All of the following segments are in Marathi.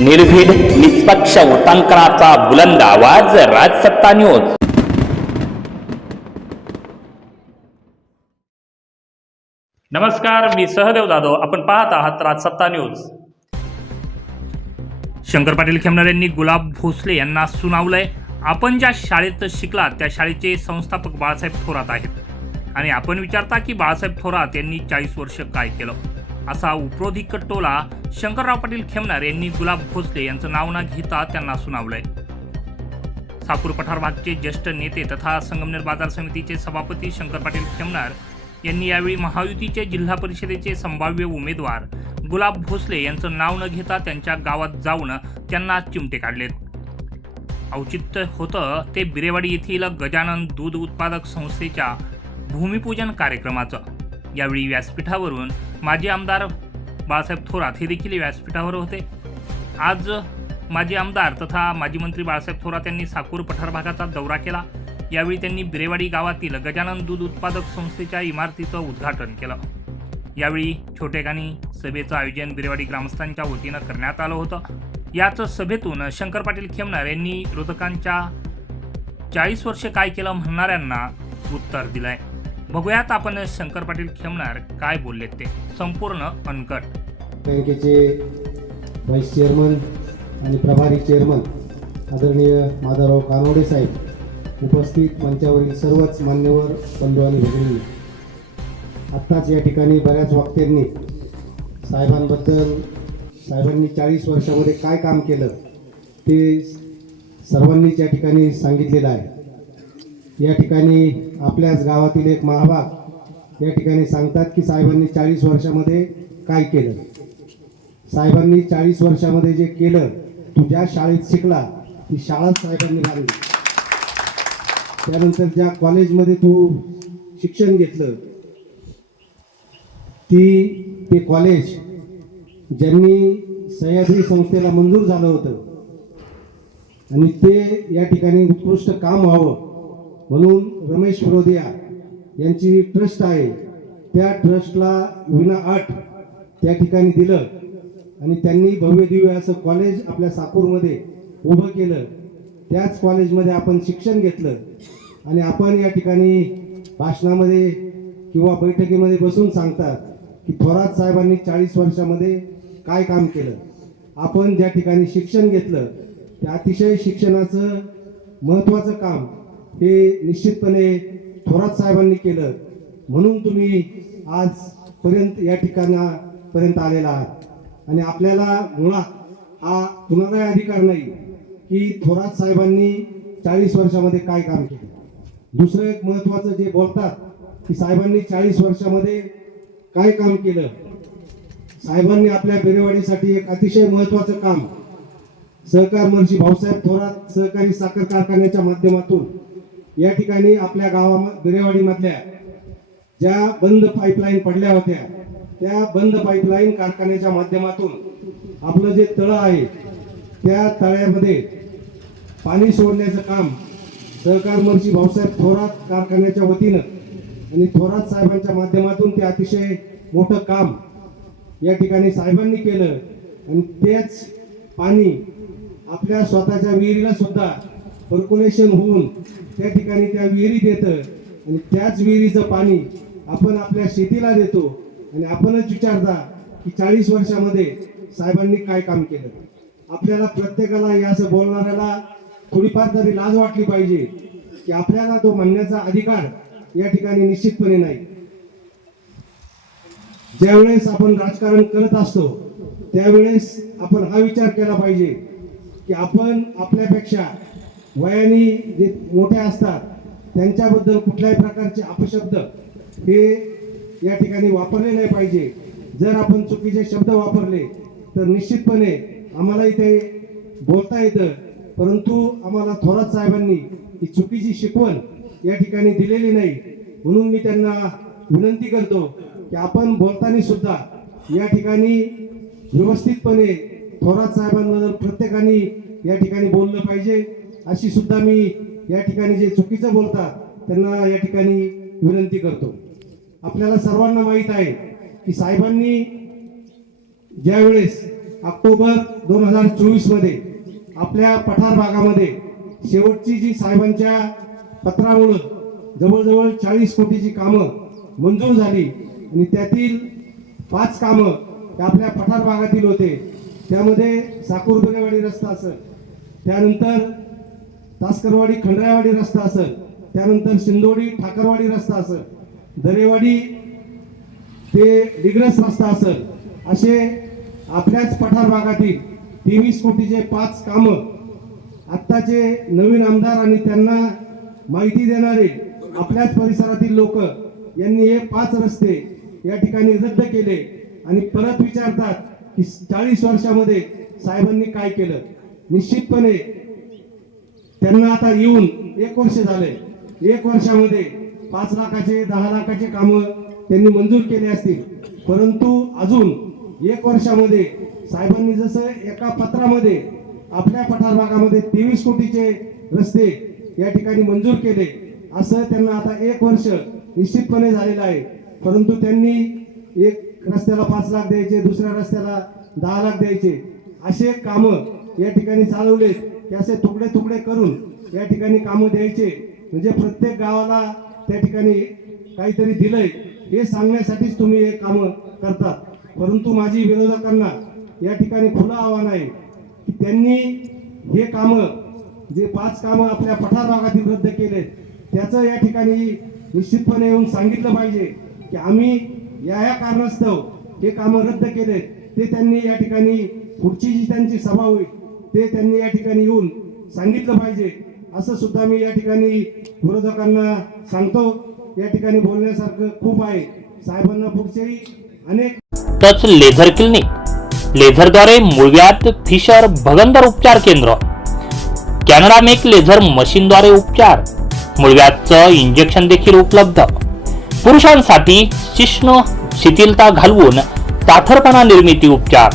निर्भीड निष्पक्ष उटांकनाचा बुलंद आवाज राजसत्ता न्यूज. नमस्कार मी सहदेव जाधव. आपण पाहत आहात राजसत्ता न्यूज. शंकर पाटील खेमणार यांनी गुलाब भोसले यांना सुनावलंय. आपण ज्या शाळेत शिकलात त्या शाळेचे संस्थापक बाळासाहेब थोरात आहेत. आणि आपण विचारता की बाळासाहेब थोरात यांनी चाळीस वर्ष काय केलं? असा उपरोधिक टोला शंकरराव पाटील खेमनार यांनी गुलाब भोसले यांचं नाव न घेता त्यांना सुनावलंय. साकूर पठार भागचे ज्येष्ठ नेते तथा संगमनेर बाजार समितीचे सभापती शंकर पाटील खेमनार यांनी यावेळी महायुतीचे जिल्हा परिषदेचे संभाव्य उमेदवार गुलाब भोसले यांचं नाव न घेता त्यांच्या गावात जाऊन त्यांना चिमटे काढलेत. औचित्य होतं ते बिरेवाडी येथील गजानन दूध उत्पादक संस्थेच्या भूमिपूजन कार्यक्रमाचं. यावेळी व्यासपीठावरून माजी आमदार बाळासाहेब थोरात हे देखील व्यासपीठावर होते. आज माजी आमदार तथा माजी मंत्री बाळासाहेब थोरात यांनी साकूर पठार भागाचा दौरा केला. यावेळी त्यांनी बिरेवाडी गावातील गजानन दूध उत्पादक संस्थेच्या इमारतीचं उद्घाटन केलं. यावेळी छोटेखानी सभेचं आयोजन बिरेवाडी ग्रामस्थांच्या वतीनं करण्यात आलं होतं. याच सभेतून शंकर पाटील खेमनार यांनी विरोधकांच्या चाळीस वर्ष काय केलं म्हणणाऱ्यांना उत्तर दिलं आहे बघूयात आपण शंकर पाटील खेमणार काय बोलले ते. संपूर्ण अनकट. बँकेचे व्हाईस चेअरमन आणि प्रभारी चेअरमन आदरणीय माधवराव कानोडे साहेब उपस्थित मंचावरील सर्वच मान्यवर बंधू आणि भगिनी. आत्ताच या ठिकाणी बऱ्याच वक्त्यांनी साहेबांबद्दल साहेबांनी चाळीस वर्षामध्ये काय काम केलं ते सर्वांनीच या ठिकाणी सांगितलेलं आहे. या ठिकाणी आपल्याच गावातील एक महाभाग या ठिकाणी सांगतात की साहेबांनी चाळीस वर्षामध्ये काय केलं? साहेबांनी चाळीस वर्षामध्ये जे केलं तू ज्या शाळेत शिकला ती शाळाच साहेबांनी घालली त्यानंतर ज्या कॉलेजमध्ये तू शिक्षण घेतलं ती ते कॉलेज ज्यांनी सह्याद्री संस्थेला मंजूर झालं होतं आणि ते या ठिकाणी उत्कृष्ट काम व्हावं म्हणून रमेश फिरोदिया यांची ट्रस्ट आहे त्या ट्रस्टला विना आठ त्या ठिकाणी दिलं आणि त्यांनी भव्य दिव्य असं कॉलेज आपल्या साकूरमध्ये उभं केलं. त्याच कॉलेजमध्ये आपण शिक्षण घेतलं आणि आपण या ठिकाणी भाषणामध्ये किंवा बैठकीमध्ये बसून सांगतात की थोरात साहेबांनी चाळीस वर्षामध्ये काय काम केलं. आपण ज्या ठिकाणी शिक्षण घेतलं त्या अतिशय शिक्षणाचं महत्त्वाचं काम हे निश्चितपणे थोरात साहेबांनी केलं. म्हणून तुम्ही आजपर्यंत या ठिकाणापर्यंत आलेला आहात. आणि आपल्याला मुळात हा कुणालाही अधिकार नाही की थोरात साहेबांनी चाळीस वर्षामध्ये काय काम केलं. दुसरं एक महत्त्वाचं जे बोलतात की साहेबांनी चाळीस वर्षामध्ये काय काम केलं. साहेबांनी आपल्या बेरेवाडीसाठी एक अतिशय महत्त्वाचं काम सहकार महर्षी भाऊसाहेब थोरात सहकारी साखर कारखान्याच्या माध्यमातून या ठिकाणी आपल्या गावा बेरेवाडीमधल्या ज्या बंद पाईपलाईन पडल्या होत्या त्या बंद पाईपलाईन कारखान्याच्या माध्यमातून आपलं जे तळं आहे त्या तळ्यामध्ये पाणी सोडण्याचं काम सहकार मंत्री भाऊसाहेब थोरात कारखान्याच्या वतीनं आणि थोरात साहेबांच्या माध्यमातून ते अतिशय मोठं काम या ठिकाणी साहेबांनी केलं. आणि तेच पाणी आपल्या स्वतःच्या विहिरीला सुद्धा पर्क्युलेशन होऊन त्या ठिकाणी त्या विहिरीत येतं आणि त्याच विहिरीचं पाणी आपण आपल्या शेतीला देतो आणि आपणच विचारता की चाळीस वर्षामध्ये साहेबांनी काय काम केलं? आपल्याला प्रत्येकाला या असं बोलणाऱ्याला थोडीफार तरी लाज वाटली पाहिजे की आपल्याला तो म्हणण्याचा अधिकार या ठिकाणी निश्चितपणे नाही. ज्यावेळेस आपण राजकारण करत असतो त्यावेळेस आपण हा विचार केला पाहिजे की आपण आपल्यापेक्षा वयाने जे मोठे असतात त्यांच्याबद्दल कुठल्याही प्रकारचे अपशब्द हे या ठिकाणी वापरले नाही पाहिजे. जर आपण चुकीचे शब्द वापरले तर निश्चितपणे आम्हालाही ते बोलता येतं. परंतु आम्हाला थोरात साहेबांनी ही चुकीची शिकवण या ठिकाणी दिलेली नाही. म्हणून मी त्यांना विनंती करतो की आपण बोलताना सुद्धा या ठिकाणी व्यवस्थितपणे थोरात साहेबांबद्दल प्रत्येकाने या ठिकाणी बोललं पाहिजे. अशी सुद्धा मी या ठिकाणी जे चुकीचं बोलतात त्यांना या ठिकाणी विनंती करतो. आपल्याला सर्वांना माहीत आहे की साहेबांनी ज्यावेळेस ऑक्टोबर दोन हजार चोवीसमध्ये आपल्या पठार भागामध्ये शेवटची जी साहेबांच्या पत्रामुळं जवळजवळ चाळीस कोटीची कामं मंजूर झाली आणि त्यातील पाच कामं आपल्या पठार भागातील होते. त्यामध्ये साकूरबनेवाडी रस्ता असेल. त्यानंतर तासकरवाडी खंडरायवाडी रस्ता असेल त्यानंतर शिंदोडी ठाकरवाडी रस्ता असेल दरेवाडी ते डिग्रस रस्ता असेल असे आपल्याच पठार भागातील तेवीस कोटीचे पाच कामं आत्ताचे नवीन आमदार आणि त्यांना माहिती देणारे आपल्याच परिसरातील लोक यांनी हे पाच रस्ते या ठिकाणी रद्द केले आणि परत विचारतात की चाळीस वर्षामध्ये साहेबांनी काय केलं? निश्चितपणे त्यांना आता येऊन एक वर्ष झाले. एक वर्षामध्ये पाच लाखाचे दहा लाखाचे कामं त्यांनी मंजूर केले असतील. परंतु अजून एक वर्षामध्ये साहेबांनी जसं एका पत्रामध्ये आपल्या पठार भागामध्ये तेवीस कोटीचे रस्ते या ठिकाणी मंजूर केले असं त्यांना आता एक वर्ष निश्चितपणे झालेलं आहे. परंतु त्यांनी एक रस्त्याला पाच लाख द्यायचे दुसऱ्या रस्त्याला दहा लाख द्यायचे असे कामं या ठिकाणी चालवलेत. की असे तुकडे तुकडे करून या ठिकाणी कामं द्यायचे. म्हणजे प्रत्येक गावाला त्या ठिकाणी काहीतरी दिलंय हे सांगण्यासाठीच तुम्ही हे कामं करतात. परंतु माझी विरोधकांना या ठिकाणी खुलं आव्हान आहे की त्यांनी हे कामं जे पाच कामं आपल्या पठार भागातील रद्द केले त्याचं या ठिकाणी निश्चितपणे येऊन सांगितलं पाहिजे की आम्ही या या कारणास्तव हे कामं रद्द केले ते त्यांनी या ठिकाणी पुढची जी त्यांची सभा होईल ते त्यांनी या ठिकाणी येऊन सांगितलं पाहिजे. असं सुद्धा मी या ठिकाणी विरोधकांना सांगतो. या ठिकाणी बोलण्यासारखं खूप आहे. साहेबांना पुढचेही अनेक टच लेझर क्लिनिक. लेझरद्वारे मुळव्यात फिशर भगंदर उपचार केंद्र. कॅनडा मेक लेझर मशीनद्वारे उपचार. मूळव्याधचं इंजेक्शन देखील उपलब्ध. पुरुषांसाठी शिश्न शिथिलता घालवून ताठरपणा निर्मिती उपचार.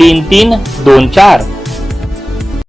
तीन तीन दोन चार.